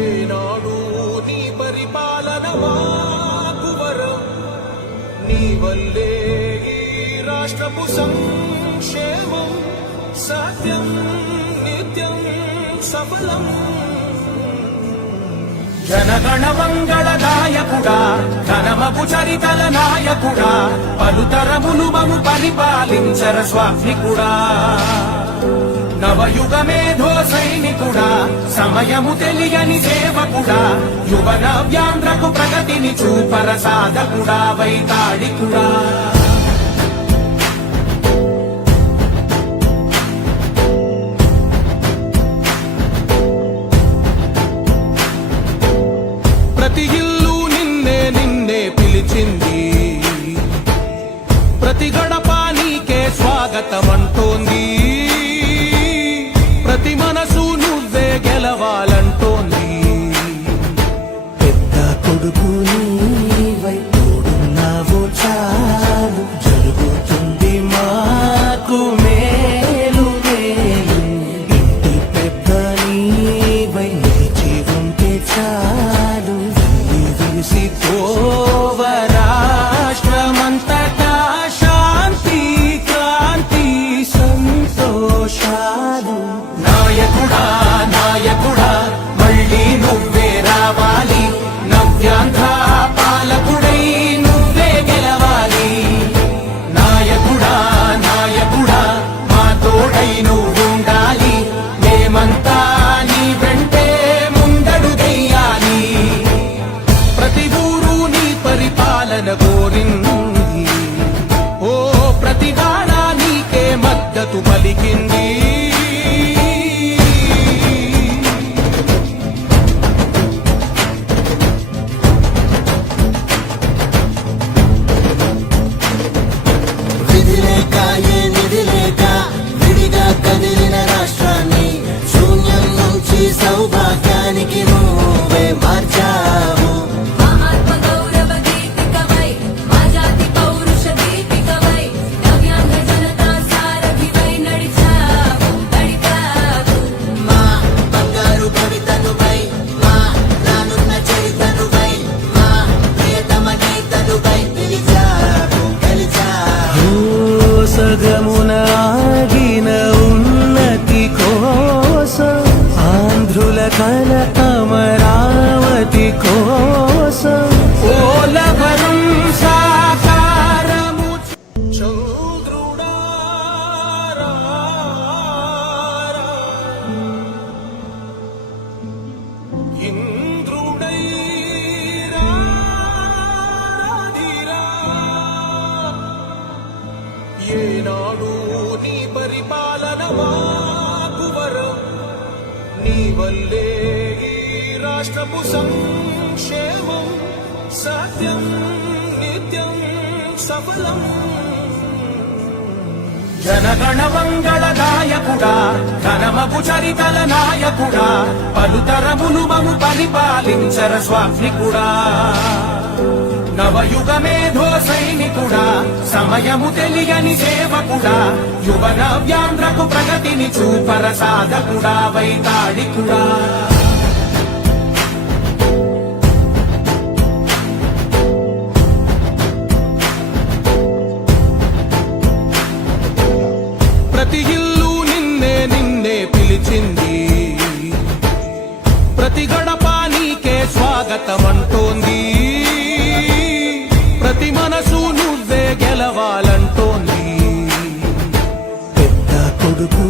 ఏనాడు నీ పరిపాలన మాకు వరం, నీ వల్లే ఈ రాష్ట్రపు సంక్షేమం సత్యం నిత్యం సఫలం. జనగణ మంగళ నాయకుడా, ఘనమపు చరితల నాయకుడా, పలుతరములు మము పరిపాలించర స్వామికుడా. నవయుగ మేధో సైనికుడా, సమయము తెలియని సేవకుడా, యువ నవ్యాంధ్రకు ప్రగతిని చూపర సాధకుడా, వైతాళికుడా. ప్రతి ఇల్లు నిన్నే నిన్నే పిలిచింది, ప్రతి గడప నీకే స్వాగతమంటోంది, ప్రతి మనసు నువ్వే గెలవాలంటోంది. పెద్ద కొడుకు నీవై తోడున్నావు చాలు, జరుగుతుంది మాకు మేలు మేలు. ఇంటి పెద్ద నీవై నిలిచి ఉంటే చాలు, విరిసి పోవ రాష్ట్రమంతటా శాంతి క్రాంతి సంతోషాలు. నాయకుడా నాయకుడా మళ్ళీ నువ్వే రావాలి, నవ్యాంధ్ర పాలకుడై నువ్వే గెలవాలి. నాయకుడా నాయకుడా మా తోడై నువ్వుండాలి, మేమంతా నీ వెంటే ముందడుగెయ్యాలి. ప్రతి ఊరు నీ పరిపాలన కోరింది, ఓ ప్రతి వాడ నీకే మద్దతు పలికింది. విధిలేక ఏ నిధిలేక విడిగా కదిలిన రాష్ట్రాన్ని శూన్యం నుంచి సౌభాగ్యానికి నువ్వే మార్చావు. మా బంగారు కవితనువై, మా రానున్న చరితనువై, మా ప్రియతమ నేతనువై పిలిచావు గెలిచావు. సగమున ఆగిన ఉన్నతి కోసం, ఆంధ్రుల కల అమరావతి కోసం, ఓలవరం సాకారము చంద్రుడా ఇంద్రుడై రాధిరా. ఏనాడు నీ పరిపాలన మాకు వరం, నీ వల్లే ఈ రాష్ట్రపు సంక్షేమం సత్యం నిత్యం సఫలం. జనగణ మంగళ నాయకుడా, ఘనమపు చరితల నాయకుడా, పలుతరములు మము పరిపాలించర స్వామికుడా. నవయుగ మేధో సైనికుడా, సమయము తెలియని సేవకుడా, యువ నవ్యాంధ్రకు ప్రగతిని చూపర సాధకుడా, వైతాళికుడా. ప్రతి ఇల్లు నిన్నే నిన్నే పిలిచింది, ప్రతి గడప నీకే స్వాగతమంటోంది, ప్రతి మనసు నువ్వే గెలవాలంటోంది. పెద్ద కొడుకు